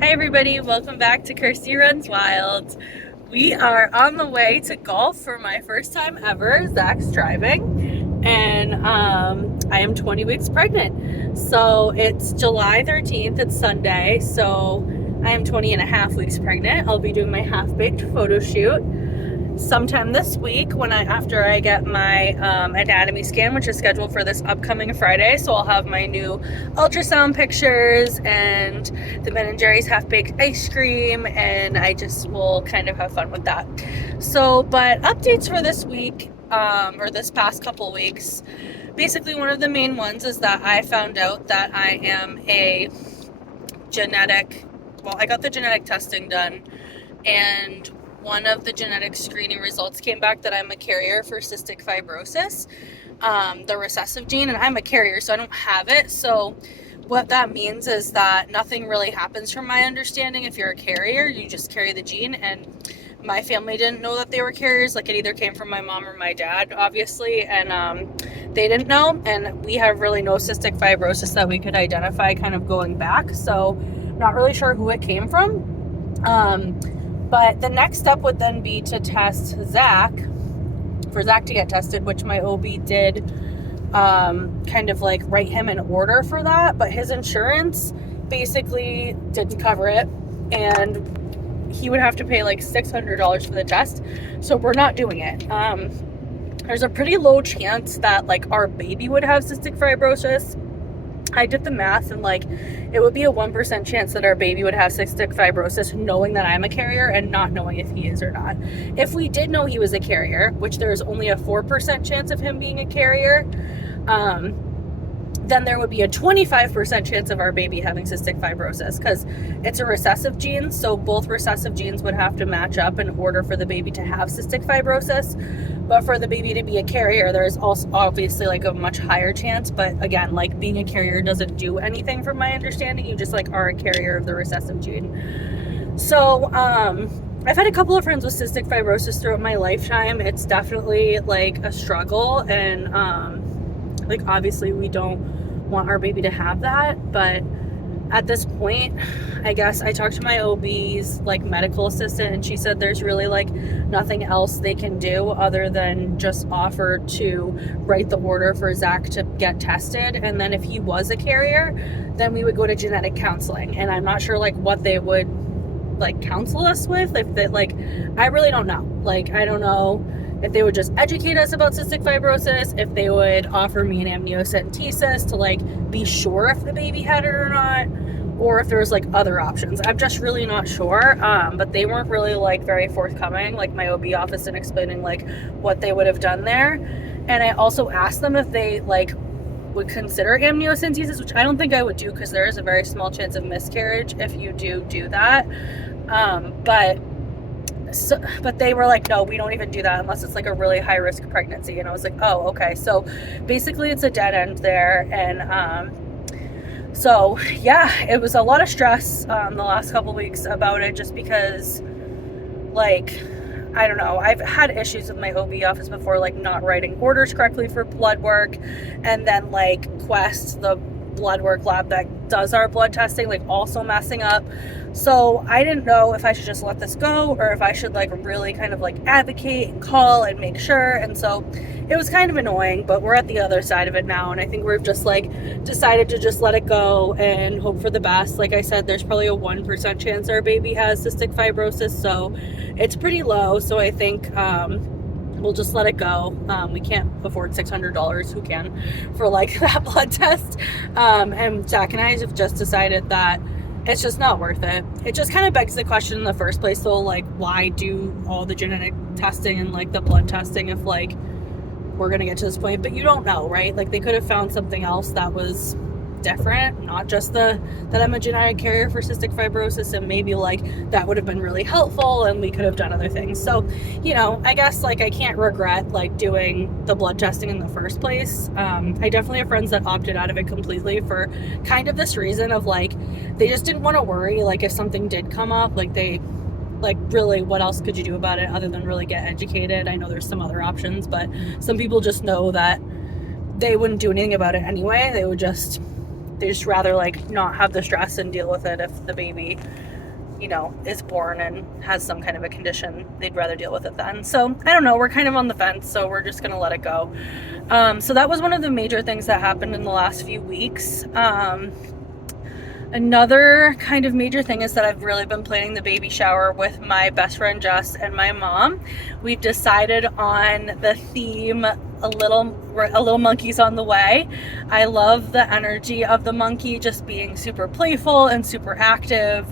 Hi everybody, welcome back to Kirsty Runs Wild. We are on the way to golf for my first time ever. Zach's driving, and I am 20 weeks pregnant. So it's July 13th, it's Sunday, so I am 20 and a half weeks pregnant. I'll be doing my half-baked photo shoot sometime this week after I get my anatomy scan, which is scheduled for this upcoming Friday. So I'll have my new ultrasound pictures and the Ben & Jerry's half-baked ice cream, and I just will kind of have fun with that. So, but updates for this week, or this past couple weeks, basically one of the main ones is that I found out that I am I got the genetic testing done, and one of the genetic screening results came back that I'm a carrier for cystic fibrosis, the recessive gene, and I'm a carrier, so I don't have it. So what that means is that nothing really happens from my understanding. If you're a carrier, you just carry the gene, and my family didn't know that they were carriers. Like, it either came from my mom or my dad, obviously, and they didn't know, and we have really no cystic fibrosis that we could identify kind of going back, so not really sure who it came from. But the next step would then be to test Zach, for Zach to get tested, which my OB did kind of like write him an order for that, but his insurance basically didn't cover it, and he would have to pay like $600 for the test, so we're not doing it. There's a pretty low chance that like our baby would have cystic fibrosis. I did the math, and like it would be a 1% chance that our baby would have cystic fibrosis, knowing that I'm a carrier and not knowing if he is or not. If we did know he was a carrier, which there's only a 4% chance of him being a carrier, then there would be a 25% chance of our baby having cystic fibrosis, because it's a recessive gene, so both recessive genes would have to match up in order for the baby to have cystic fibrosis. But for the baby to be a carrier, there's also obviously like a much higher chance, but again, like being a carrier doesn't do anything from my understanding. You just like are a carrier of the recessive gene. So I've had a couple of friends with cystic fibrosis throughout my lifetime. It's definitely like a struggle, and like obviously we don't want our baby to have that, but at this point, I guess I talked to my OB's like medical assistant, and she said there's really like nothing else they can do other than just offer to write the order for Zach to get tested, and then if he was a carrier, then we would go to genetic counseling, and I'm not sure like what they would like counsel us with. If that, like, I really don't know. Like, I don't know if they would just educate us about cystic fibrosis, if they would offer me an amniocentesis to like be sure if the baby had it or not, or if there was like other options. I'm just really not sure. But they weren't really like very forthcoming, like my OB office, in explaining like what they would have done there. And I also asked them if they like would consider amniocentesis, which I don't think I would do, because there is a very small chance of miscarriage if you do that. But they were like, no, we don't even do that unless it's like a really high risk pregnancy. And I was like, oh, okay. So basically it's a dead end there. And so yeah, it was a lot of stress the last couple weeks about it, just because like, I don't know, I've had issues with my OB office before, like not writing orders correctly for blood work, and then like Quest, the blood work lab that does our blood testing, like also messing up. So I didn't know if I should just let this go, or if I should like really kind of like advocate and call and make sure. And so it was kind of annoying, but we're at the other side of it now, and I think we've just like decided to just let it go and hope for the best. Like I said, there's probably a 1% chance our baby has cystic fibrosis, so it's pretty low. So I think we'll just let it go. We can't afford $600, who can, for like that blood test. And Zach and I have just decided that it's just not worth it. It just kind of begs the question in the first place, though, like, why do all the genetic testing and like the blood testing if like we're gonna get to this point? But you don't know, right? Like, they could have found something else that was different, not just that I'm a genetic carrier for cystic fibrosis, and maybe like that would have been really helpful and we could have done other things. So, you know, I guess like I can't regret like doing the blood testing in the first place. I definitely have friends that opted out of it completely for kind of this reason of like they just didn't want to worry, like if something did come up, like they like really what else could you do about it other than really get educated. I know there's some other options, but some people just know that they wouldn't do anything about it anyway. They would just they just rather like not have the stress and deal with it if the baby, you know, is born and has some kind of a condition. They'd rather deal with it then. So I don't know, we're kind of on the fence, so we're just gonna let it go. So that was one of the major things that happened in the last few weeks. Another kind of major thing is that I've really been planning the baby shower with my best friend Jess and my mom. We've decided on the theme, a little monkey's on the way. I love the energy of the monkey just being super playful and super active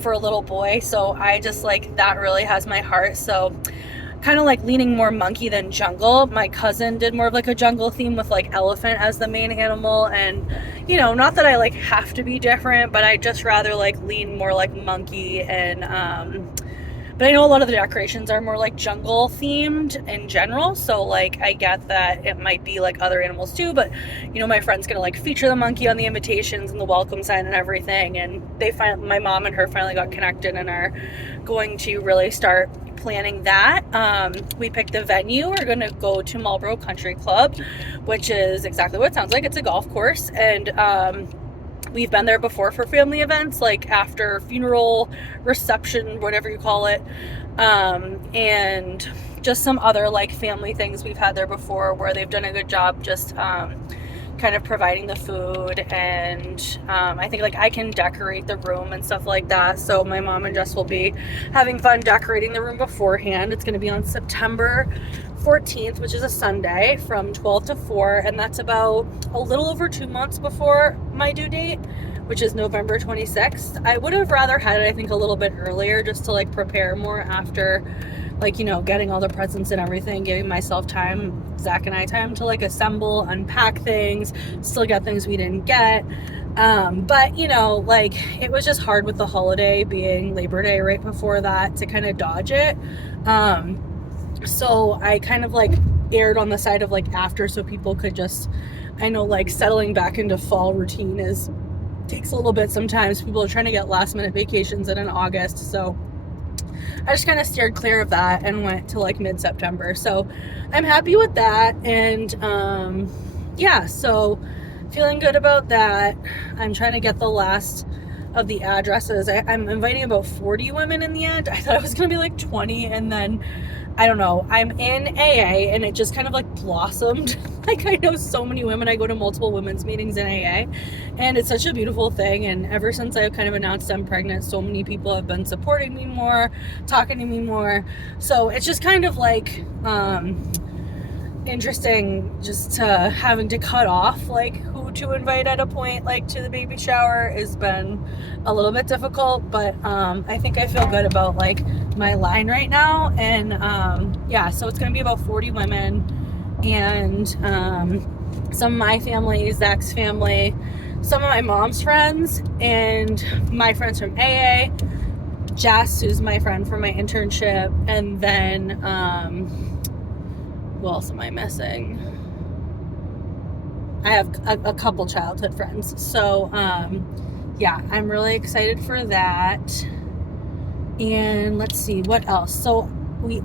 for a little boy. So I just like, that really has my heart. So kind of like leaning more monkey than jungle. My cousin did more of like a jungle theme with like elephant as the main animal, and you know, not that I like have to be different, but I just rather like lean more like monkey. And but I know a lot of the decorations are more like jungle themed in general, so like I get that it might be like other animals too, but you know, my friend's gonna like feature the monkey on the invitations and the welcome sign and everything, and my mom and her finally got connected and are going to really start planning that. We picked the venue. We're gonna go to Marlborough Country Club, which is exactly what it sounds like. It's a golf course, and we've been there before for family events, like after funeral, reception, whatever you call it, and just some other like family things we've had there before where they've done a good job just kind of providing the food, and I think like I can decorate the room and stuff like that. So my mom and Jess will be having fun decorating the room beforehand. It's going to be on September 14th, which is a Sunday, from 12 to 4, and that's about a little over 2 months before my due date, which is November 26th. I would have rather had it, I think, a little bit earlier just to like prepare more after, like, you know, getting all the presents and everything, giving myself time, Zach and I time to like assemble, unpack things, still get things we didn't get. But you know, like it was just hard with the holiday being Labor Day right before that to kind of dodge it. So I kind of like erred on the side of like after, so people could just, I know like settling back into fall routine takes a little bit sometimes. People are trying to get last minute vacations in August, so I just kind of steered clear of that and went to like mid-September. So I'm happy with that. And yeah, so feeling good about that. I'm trying to get the last of the addresses. I'm inviting about 40 women in the end. I thought it was going to be like 20, and then I don't know, I'm in AA and it just kind of like blossomed. Like I know so many women, I go to multiple women's meetings in AA, and it's such a beautiful thing. And ever since I've kind of announced I'm pregnant, so many people have been supporting me more, talking to me more. So it's just kind of like interesting just to having to cut off like who to invite at a point like to the baby shower has been a little bit difficult, but I think I feel good about like my line right now. And yeah, so it's gonna be about 40 women, and some of my family, Zach's family, some of my mom's friends, and my friends from AA, Jess, who's my friend from my internship, and then who else am I missing? I have a couple childhood friends. So yeah, I'm really excited for that. And let's see what else. So we've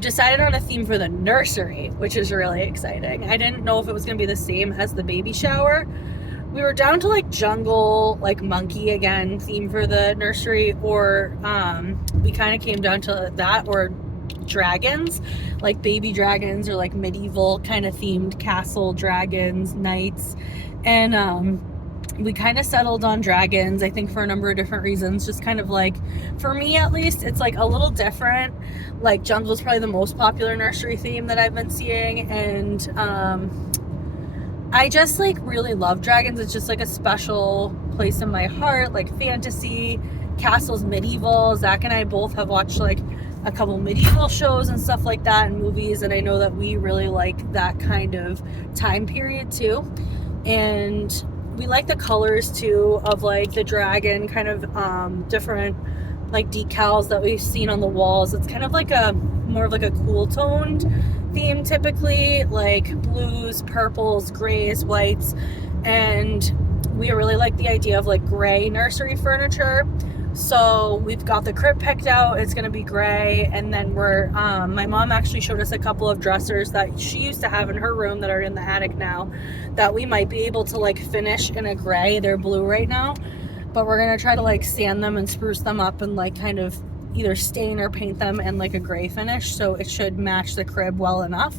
decided on a theme for the nursery, which is really exciting. I didn't know if it was going to be the same as the baby shower. We were down to like jungle, like monkey again theme for the nursery, or we kind of came down to that, or dragons, like baby dragons, or like medieval kind of themed castle dragons, knights. And we kind of settled on dragons, I think, for a number of different reasons. Just kind of like, for me at least, it's like a little different. Like jungle is probably the most popular nursery theme that I've been seeing, and I just like really love dragons. It's just like a special place in my heart, like fantasy, castles, medieval. Zach and I both have watched like a couple medieval shows and stuff like that in movies, and I know that we really like that kind of time period too. And we like the colors too of like the dragon, kind of different like decals that we've seen on the walls. It's kind of like a more of like a cool toned theme, typically like blues, purples, grays, whites. And we really like the idea of like gray nursery furniture. So we've got the crib picked out. It's gonna be gray, and then my mom actually showed us a couple of dressers that she used to have in her room that are in the attic now, that we might be able to like finish in a gray. They're blue right now, but we're gonna try to like sand them and spruce them up and like kind of either stain or paint them in like a gray finish, so it should match the crib well enough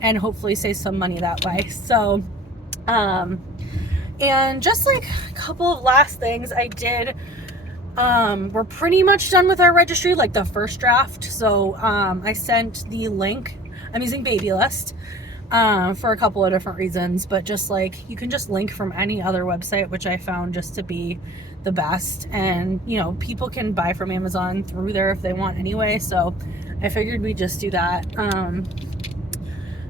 and hopefully save some money that way. So and just like a couple of last things I did, we're pretty much done with our registry, like the first draft. So I sent the link. I'm using Babylist for a couple of different reasons, but just like you can just link from any other website, which I found just to be the best. And you know, people can buy from Amazon through there if they want anyway, so I figured we'd just do that.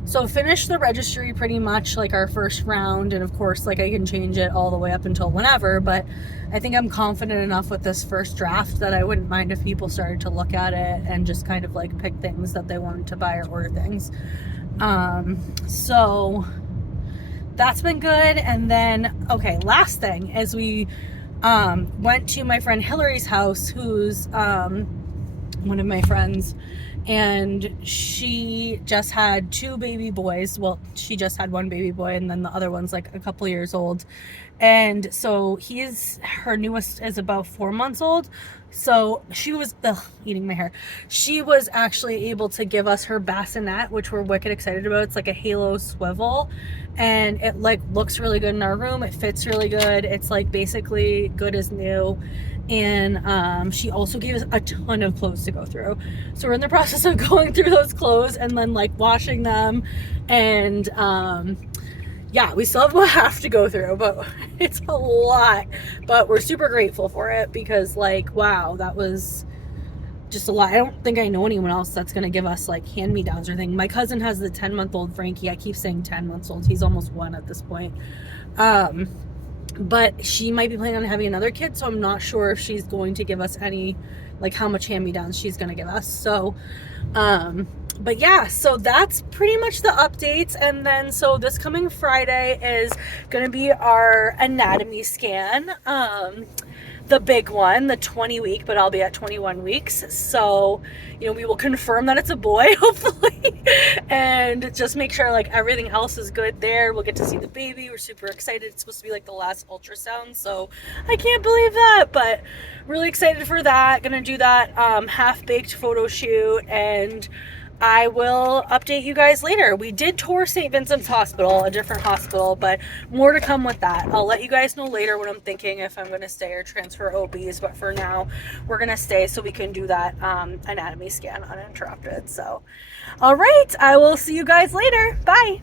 So finish the registry pretty much like our first round, and of course like I can change it all the way up until whenever, but I think I'm confident enough with this first draft that I wouldn't mind if people started to look at it and just kind of like pick things that they wanted to buy or order things. So that's been good. And then okay, last thing is we went to my friend Hillary's house, who's one of my friends, and she just had 2 baby boys. Well, she just had 1 baby boy, and then the other one's like a couple years old. And so her newest is about 4 months old. So she was eating my hair. She was actually able to give us her bassinet, which we're wicked excited about. It's like a halo swivel, and it like looks really good in our room. It fits really good. It's like basically good as new. And she also gave us a ton of clothes to go through, so we're in the process of going through those clothes and then like washing them. And yeah, we still have to go through, but it's a lot, but we're super grateful for it because like, wow, that was just a lot. I don't think I know anyone else that's gonna give us like hand-me-downs or anything. My cousin has the 10-month-old Frankie. I keep saying 10 months old, he's almost 1 at this point. But she might be planning on having another kid, so I'm not sure if she's going to give us any, like how much hand-me-downs she's going to give us. So, but yeah, so that's pretty much the updates. And then, so this coming Friday is going to be our anatomy scan. The big one, the 20-week, but I'll be at 21 weeks. So, you know, we will confirm that it's a boy, hopefully, and just make sure like everything else is good there. We'll get to see the baby. We're super excited. It's supposed to be like the last ultrasound, so I can't believe that, but really excited for that. Gonna do that half-baked photo shoot, and I will update you guys later. We did tour St. Vincent's Hospital, a different hospital, but more to come with that. I'll let you guys know later what I'm thinking, if I'm going to stay or transfer OBs, but for now, we're going to stay so we can do that anatomy scan uninterrupted. So, all right, I will see you guys later. Bye.